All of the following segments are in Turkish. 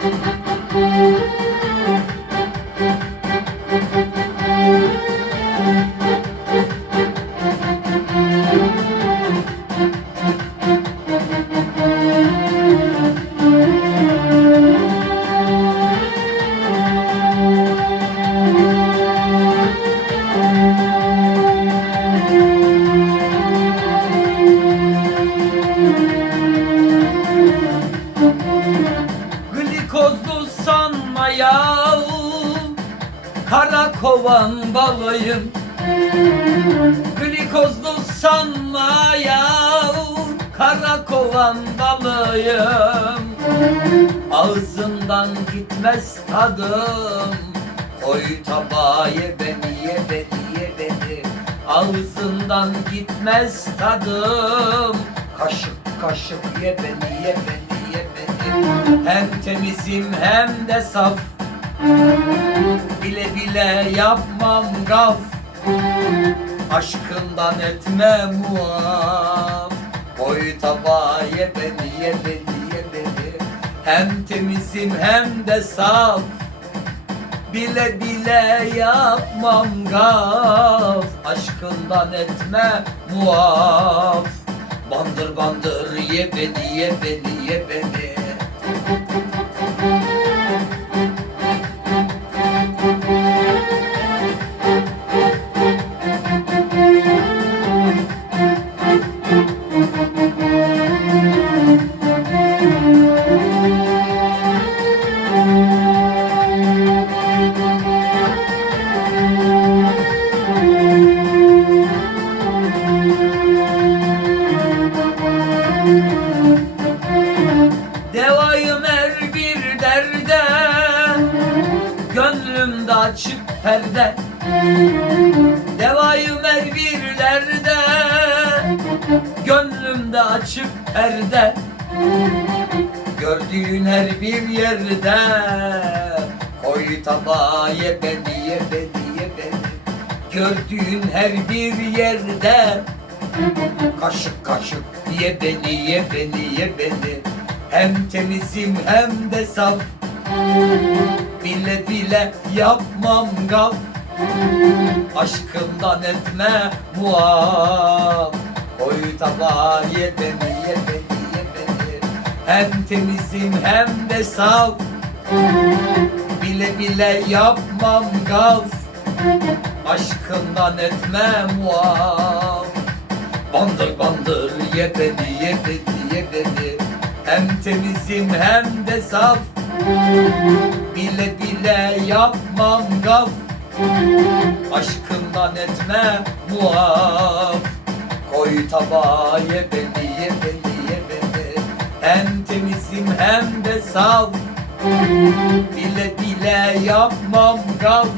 Glikozlu Kara kovan balıyım Glikozlu sanma yahu. Kara kovan balıyım Ağzından gitmez tadım. Koy tabağa ye beni ye beni ye beni Ağzından gitmez tadım. Kaşık kaşık ye beni ye beni ye beni Hem temizim hem de saf Bile bile yapmam gaf Aşkından etme muaf. Koy tabağa ye beni ye beni ye beni. Hem temizim hem de saf. Bile bile yapmam gaf Aşkından etme muaf. Bandır bandır ye beni ye beni ye beni her bir derde Gönlümde açık perde. Gördüğün her bir yerde Koy tabağa ye beni ye beni beni Gördüğün her bir yerde Kaşık kaşık ye beni ye beni ye beni Hem temizim hem de saf Bile yapmam gaf. Aşkından etme muaf. Koy tabağa ye beni ye beni ye beni. Hem temizim hem de saf. Bile bile yapmam gaf. Aşkından etme muaf. Bandır bandır ye beni ye beni ye beni. Hem temizim hem de saf Bile bile yapmam gaf. Aşkından etme muaf. Koy tabağa ye beni ye beni ye beni Hem temizim hem de saf. Bile bile yapmam gaf.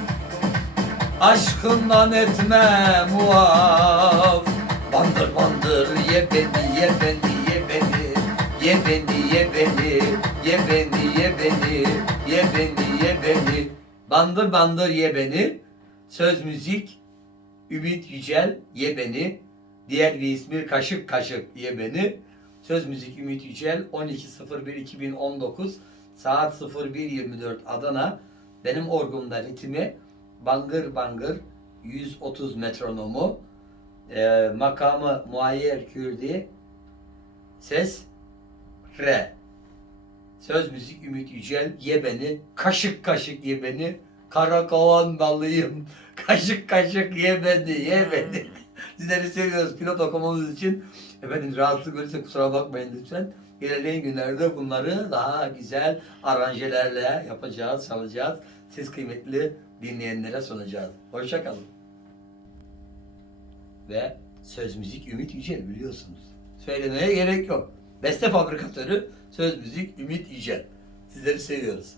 Aşkından etme muaf. Bandır bandır ye beni ye beni beni ye beni Ye beni. Bandır bandır ye beni. Söz müzik Ümit Yücel ye beni. Diğer bir ismi Kaşık Kaşık ye beni. Söz müzik Ümit Yücel 12.01.2019 Saat 01.24 Adana. Benim orgumda ritmi Bangır bangır 130 metronomu. E, makamı muayyer kürdi. Ses re söz müzik Ümit Yücel ye beni. Kaşık kaşık ye beni. Karakovan balıyım. Kaşık kaşık ye beni ye beni. Sizleri seviyoruz pilot okumamız için. Efendim rahatsızlık olursa kusura bakmayın lütfen. İlerleyen günlerde bunları daha güzel aranjelerle yapacağız çalacağız. Siz kıymetli dinleyenlere sunacağız. Hoşçakalın ve söz müzik Ümit Yücel biliyorsunuz. Söylemeye gerek yok. Beste fabrikatörü söz müzik Ümit Yücel. Sizleri seviyoruz.